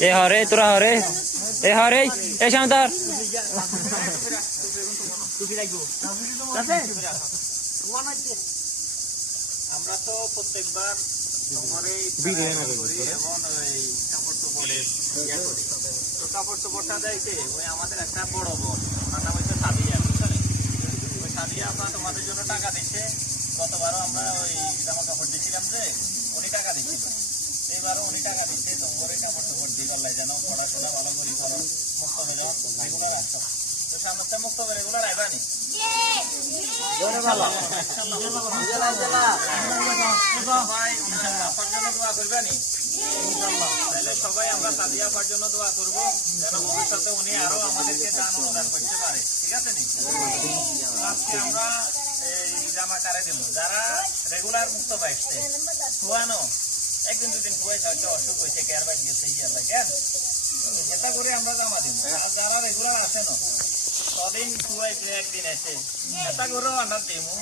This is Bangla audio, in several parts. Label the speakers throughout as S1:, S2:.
S1: এ হরে তোরা হরে। এ হরে এ শান্তার
S2: আমরা তো প্রত্যেকবার তোমার এই করি। এবং ওই কাপড় চোপড়ের করি। তো কাপড় চোপড়টা দেয়কে ওই আমাদের একটা বড় বোন তার নাম হচ্ছে সাদিয়া বুঝলে? ওই সাদিয়া আমরা তোমাদের জন্য টাকা দিচ্ছে গতবারও আমরা ওই জামা কাপড় দিয়েছিলাম যে উনি টাকা দিচ্ছিল এবারও উনি টাকা দিচ্ছে তোমার কাপড় চোপড় দিয়ে গল্লায় যেন পড়াশোনা ভালো করি করো মুক্ত আসো তো সামনে তো মুক্ত রেগুলার আইবানি সবাই আমরা সাদিয়া আপার জন্য দোয়া করব যেন ভবিষ্যতে উনি আরও আমাদেরকে দান অনুদান করতে পারে ঠিক আছে নি আজকে আমরা এই জামা কারে দেবো যারা রেগুলার মুক্ত পাইছে খুয়ানো একদিন দুদিন হয়তো অসুখ হয়েছে কেয়ার বাইক গেছে ইয়াল্লা কেন এটা করে আমরা জামা দিব আর যারা রেগুলার আসে না ছদিন খুয়াইছে একদিন এসে এটা করেও আন্ডার দিমু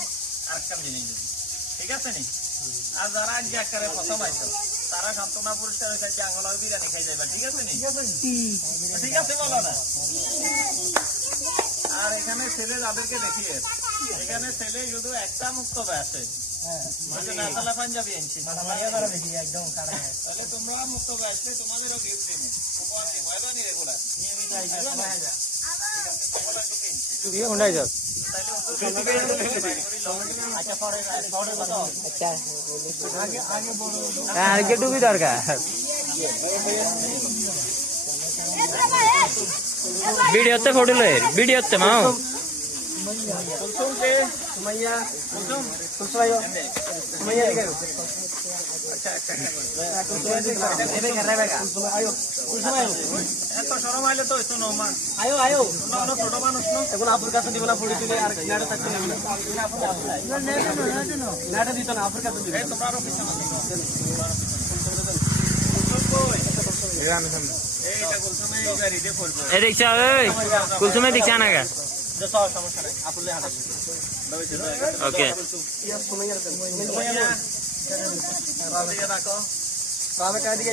S2: আর একটা জিনিস দিবো। ঠিক আছে নি? আর যারা আজকে আকারে প্রথম আইছো তারা সান্তনা পুরস্কার খাইছে আঙুলা বিরিয়ানি খাই যাবে ঠিক আছে নি? ঠিক আছে বলো না? আর এখানে ছেলে যাদেরকে দেখিয়ে এখানে ছেলে শুধু একটা মুক্ত আছে পাঞ্জাবি আনছি তাহলে তোমরা মুক্ত আসলে তোমাদেরও গিফট দিন উপহার দিব এবার নি রেগুলার নিয়মিত আইবে
S1: হুন্ডাই
S2: পরে পরে কত
S1: আগে ডুবি দরকার। ভিডিওতে ফটো লয়ের ভিডিওতে মাও।
S2: কে কে আচ্ছা আচ্ছা। এত সরম আইলে তো হইতো না মা।
S3: আয়ো আয়ো।
S2: তোমরা অনেক ছোট মানুষ নো।
S3: এগুলো আপুর কাছে দিব পড়ে দিলে আর নাটা থাকতে নেবে নাটা দিত না আপুর কাছে দিবে
S2: এই তোমরা আরও পিছনে কুলসুম কই এইটা কুলসুম এই গাড়ি দিয়ে পড়বে
S1: এ দেখছ ওই কুলসুমে দেখছ না গা।
S2: সমস্যা নাই আপুলে হাঁটা
S1: ওকে
S3: কাই দিকে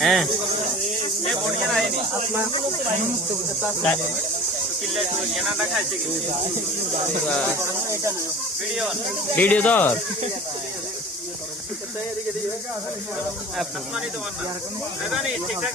S1: হ্যাঁ
S2: তো ভিডিও
S1: ভিডিও ধর।
S2: তোমার না